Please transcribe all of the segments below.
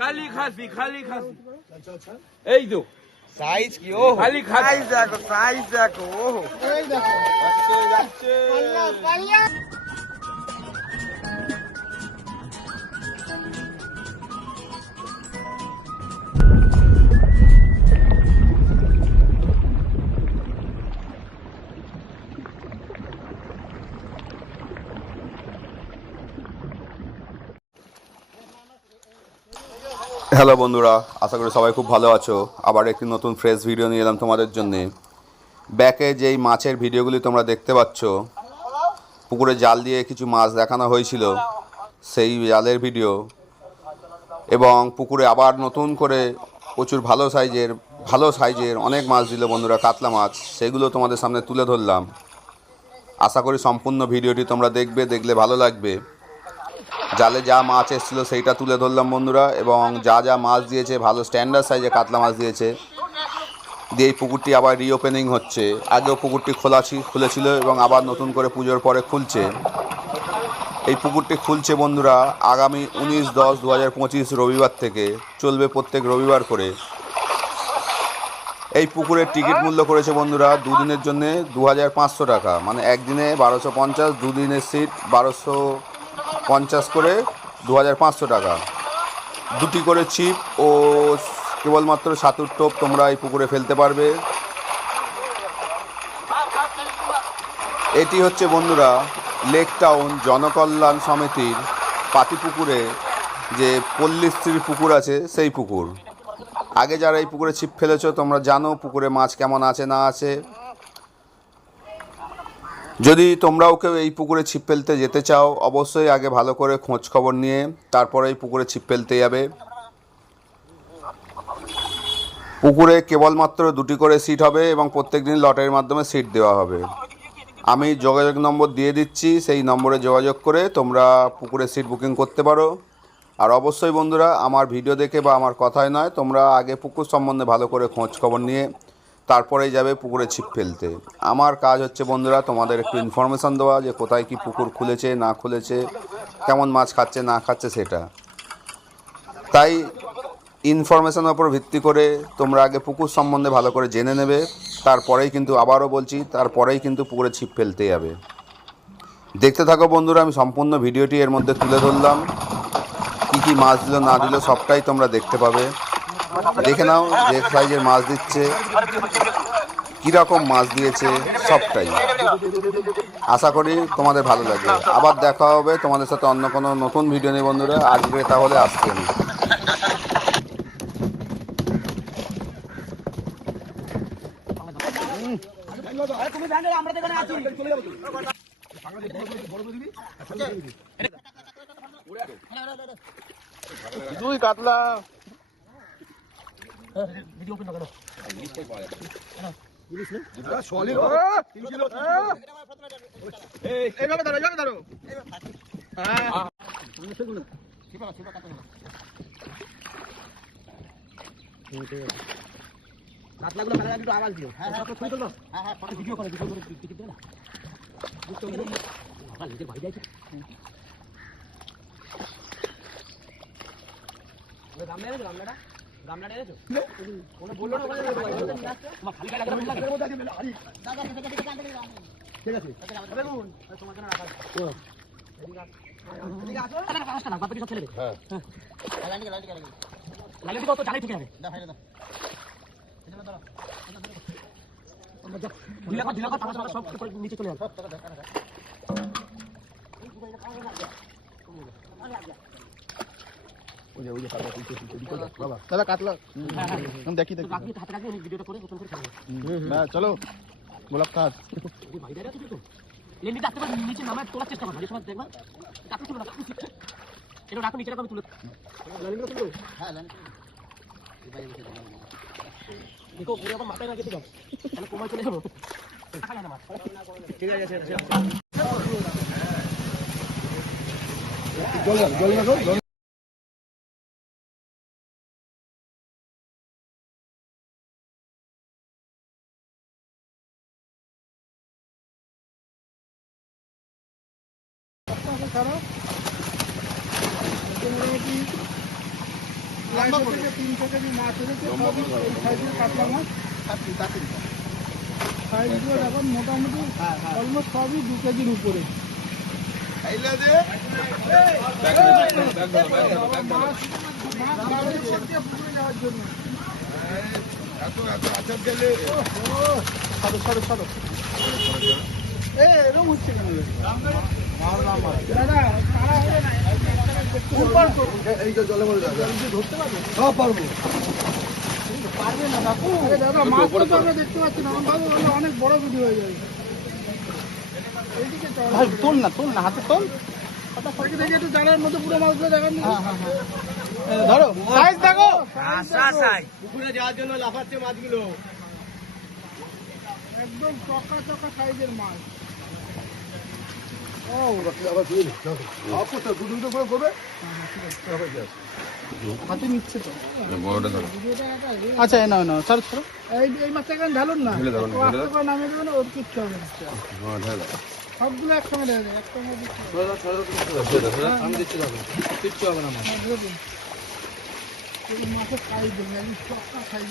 খালি খাসি খালি খাসি এই তো। সাইজ কি ও খালি খাসি সাইজ দেখো সাইজ দেখো ও হ্যালো বন্ধুরা, আশা করি সবাই খুব ভালো আছো। আবার একটি নতুন ফ্রেশ ভিডিও নিয়ে এলাম তোমাদের জন্যে। ব্যাকে যেই মাছের ভিডিওগুলি তোমরা দেখতে পাচ্ছ, পুকুরে জাল দিয়ে কিছু মাছ দেখানো হয়েছিল, সেই জালের ভিডিও এবং পুকুরে আবার নতুন করে প্রচুর ভালো সাইজের ভালো সাইজের অনেক মাছ দিল বন্ধুরা, কাতলা মাছ। সেগুলো তোমাদের সামনে তুলে ধরলাম। আশা করি সম্পূর্ণ ভিডিওটি তোমরা দেখবে, দেখলে ভালো লাগবে। জালে যা মাছ এসেছিল সেইটা তুলে ধরলাম বন্ধুরা, এবং যা যা মাছ দিয়েছে, ভালো স্ট্যান্ডার্ড সাইজে কাতলা মাছ দিয়েছে। দিয়ে এই পুকুরটি আবার রিওপেনিং হচ্ছে। আগেও পুকুরটি খোলা খুলেছিল এবং আবার নতুন করে পুজোর পরে খুলছে। এই পুকুরটি খুলছে বন্ধুরা আগামী উনিশ দশ দু হাজার পঁচিশ রবিবার থেকে, চলবে প্রত্যেক রবিবার করে। এই পুকুরের টিকিট মূল্য করেছে বন্ধুরা দুদিনের জন্যে দু হাজার পাঁচশো টাকা মানে একদিনে বারোশো পঞ্চাশ, দুদিনের সিট বারোশো পঞ্চাশ করে দু হাজার পাঁচশো টাকা। দুটি করে ছিপ ও কেবলমাত্র সাতুর টোপ তোমরা এই পুকুরে ফেলতে পারবে। এটি হচ্ছে বন্ধুরা লেক টাউন জনকল্যাণ সমিতির পাতিপুকুরে যে পল্লীশ্রীর পুকুর আছে, সেই পুকুর। আগে যারা এই পুকুরে ছিপ ফেলেছো, তোমরা জানো পুকুরে মাছ কেমন আছে, না আছে। যদি তোমরাও কেউ এই পুকুরে ছিপ ফেলতে যেতে চাও, অবশ্যই আগে ভালো করে খোঁজ খবর নিয়ে তারপরে এই পুকুরে ছিপ ফেলতে যাবে। পুকুরে কেবলমাত্র দুটি করে সিট হবে এবং প্রত্যেক দিন লটারির মাধ্যমে সিট দেওয়া হবে। আমি যোগাযোগ নম্বর দিয়ে দিচ্ছি, সেই নম্বরে যোগাযোগ করে তোমরা পুকুরে সিট বুকিং করতে পারো। আর অবশ্যই বন্ধুরা, আমার ভিডিও দেখে বা আমার কথায় নয়, তোমরা আগে পুকুর সম্বন্ধে ভালো করে খোঁজ খবর নিয়ে তারপরেই যাবে পুকুরে ছিপ ফেলতে। আমার কাজ হচ্ছে, বন্ধুরা, তোমাদের একটু ইনফরমেশান দেওয়া যে কোথায় কি পুকুর খুলেছে, না খুলেছে, কেমন মাছ খাচ্ছে, না খাচ্ছে সেটা। তাই ইনফরমেশনের ওপর ভিত্তি করে তোমরা আগে পুকুর সম্বন্ধে ভালো করে জেনে নেবে, তারপরেই কিন্তু আবারও বলছি, তারপরেই কিন্তু পুকুরে ছিপ ফেলতে যাবে। দেখতে থাকো, বন্ধুরা, আমি সম্পূর্ণ ভিডিওটি এর মধ্যে তুলে ধরলাম। কী কী মাছ দিল, না দিল, সবটাই তোমরা দেখতে পাবে। দেখে নাও যে সাইজের মাছ দিচ্ছে, কীরকম মাছ দিয়েছে, সবটাই। আশা করি তোমাদের ভালো লাগবে। আবার দেখা হবে তোমাদের সাথে অন্য কোনো নতুন ভিডিও নেই বন্ধুরা। আজকে তাহলে আসছেন দুই কাতলা। এইভাবে ধরো এইভাবে ধরো কাতলাগুলো কালে একটু আওয়াজ দিও হ্যাঁ হ্যাঁ ছবি তুলো হ্যাঁ হ্যাঁ ফটো ভিডিও করে ভিডিও করে টিকিট দেবে না বুঝতে হবে বাবা নিজে ভাই ওই গামলা এনেছো গামলাটা এনেছো? কোনো বলল না বলে তোমার খালি গায়ে লাগবে ঠিক আছে। দেখুন তোমার জন্য রাখা এদিকে আসো। তাহলে কাগজটা না সব ছেলে হ্যাঁ। লাইনটি কত? জানি ঠিক আছে ঢিলা কর ঢিলা কর টাকা সব নিচে চলে যাবে দাদা কাতলা হ্যাঁ হ্যাঁ আমি দেখি দেখি রাখবি হাতে রাখবি ভিডিওটা করে নতুন করে ছাড়বো। হ্যাঁ চলো। গোলাপ কাজ এই ভাই তো? লেন্ডি ডাকতে পারবি নিচে নামায় তোলার চেষ্টা কর যে সময় দেখবা কাপড় তুলো না এটা রাখো নিচে রাখো আমি তুলে তুলো হ্যাঁ লাইন দেখো পুরো এখন মাথায় না যাও তাহলে কোমায় চলে যাব। ঠিক আছে ঠিক আছে জল জল রাখো জল আড়াইশো থেকে তিনশো কেজি মাছ এনেছে সবই এই সাইজের কাতলা মাছ সাইজগুলো এখন মোটামুটি অলমোস্ট সবই দু কেজির উপরে মাছ বাইরে থেকে পুকুরে যাওয়ার জন্য বললে অনেক বড় ভিডিও হয়ে যাবে। তোল না তোল না হাতে তোল। হ্যাঁ হ্যাঁ হ্যাঁ। ধরো। সাইজ দেখো। পুকুরে যাওয়ার জন্য লাফাচ্ছে মাছগুলো। একদম চকা চকা সাইজের মাছ ও হাতে নিচ্ছে তো। ভিডিওটা একটা- আচ্ছা না না ছাড়ো ছাড়ো। এই এই মাছটা এখানে ঢালুন না? করে নামিয়ে দেবেন ওর কিচ্ছু হবে না। সবগুলো একসঙ্গে দেবেন একসঙ্গে কিচ্ছু হবে না মাছের সাইজ চক্কা সাইজ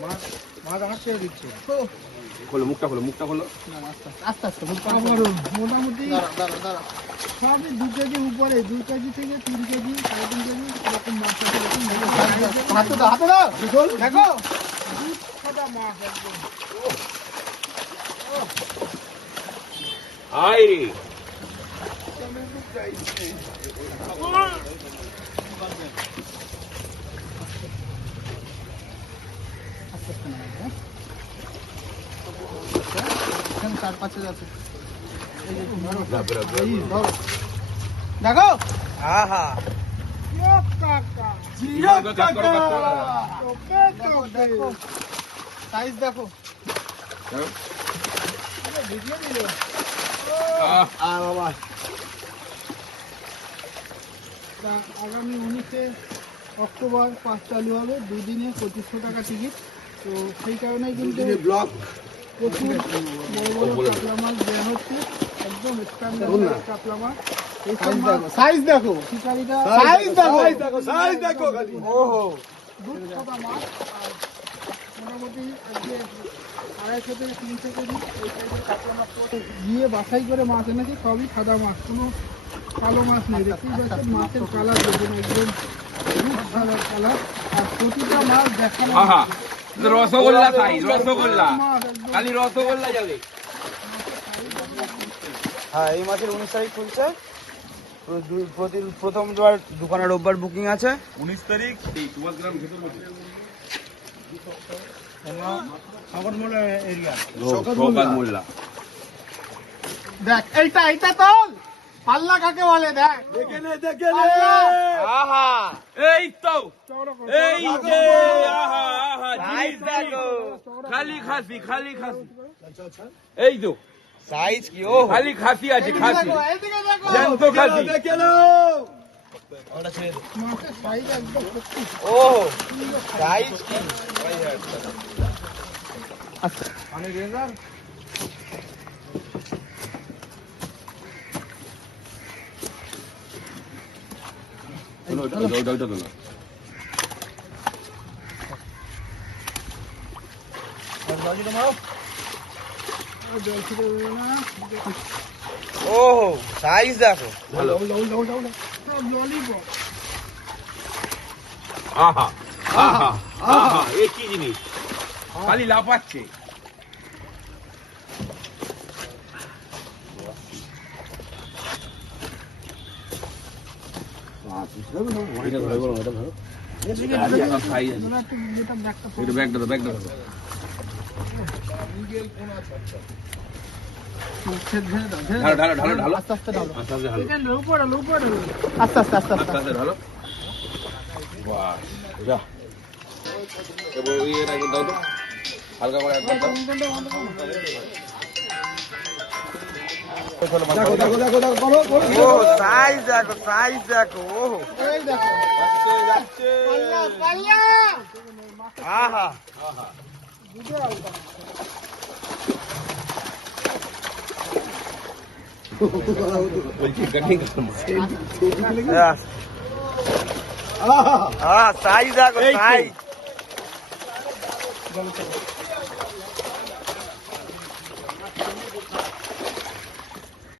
গাছ। মাছ আমার দিচ্ছে। খোলো মুখটা খোলো মুখটা খোলো। আস্তে আস্তে আবারও মোটামুটি সবই দু কেজির উপরে দু কেজি থেকে তিন কেজি সাড়ে তিন কেজি এরকম মাছ হাতে দাও হাতে দাও দেখো। সাদা মাছ একদম। আই এখানে চার পাঁচ হাজার। দেখো। আহা। দেখো সাইজ দেখো। তা আগামী উনিশে অক্টোবর পাঁচ চালু হবে। দুদিনে পঁচিশশো টাকা টিকিট তো সেই কারণে কিন্তু ব্লক প্রচুর বড় বড় কাতলা মাছ হচ্ছে একদম স্ট্যান্ডার্ড কাতলা মাছ সাইজ দেখো সাইজ দেখো। সাইজ দেখো ওহো। দুধ সাদা মাছ আর মোটামুটি আজকে আড়াইশো থেকে তিনশো কেজি এই সাইজের কাতলা মাছ। গিয়ে বাছাই করে মাছ এনেছি সবই সাদা মাছ। কোনো কালো মাছ নেই। দেখতেই পাচ্ছেন মাছের কালার দেখুন একদম দুধ কালার আর প্রতিটা মাছ দেখানো রসগোল্লা সাইজ রসগোল্লা। খালি রসগোল্লা যাবে। হ্যাঁ এই মাসের উনিশ তারিখ খুলছে। প্র- প্রতি প্রথম বার দোকানে রোববার বুকিং আছে। উনিশ তারিখ? গ্রাম এরিয়া মোল্লা দেখ এইটা এইটা তোল! পাল্লা কাকে বলে দেখ? দেখে নে আহা। এই তো। এই যে আহা আহা। খালি খাসি খালি খাসি। এই তো। সাইজ কি ও খালি খাসি আছে খাসি। দেখো, এইদিকে দেখো। জ্যান্ত খাসি। সত্যি। ও সাইজ। কি? ওটা ওটা ওটা তোলো আর জল ছিটে দেবে না ও সাইজ দেখো। আহা আহা আহা এ কি জিনিস? খালি লাফাচ্ছে। এটা ধরে বলো, এটা ধরো। ব্যাগটা ব্যাগটা। আস্তে আস্তে আস্তে আস্তে ঢালো। এখানে উপরে উপরে আস্তে আস্তে আস্তে আস্তে। আস্তে আস্তে ঢালো। বাস যা। এবার ওই এর দাও তো। হালকা করে। একবার দাও ও সাইজ দেখো সাইজ দেখো ও এই দেখো পাল্লা পাল্লা আহা দুটো আলতা বলছি কাটিং করব হ্যাঁ সাইজ দেখো এই তো। সাইজ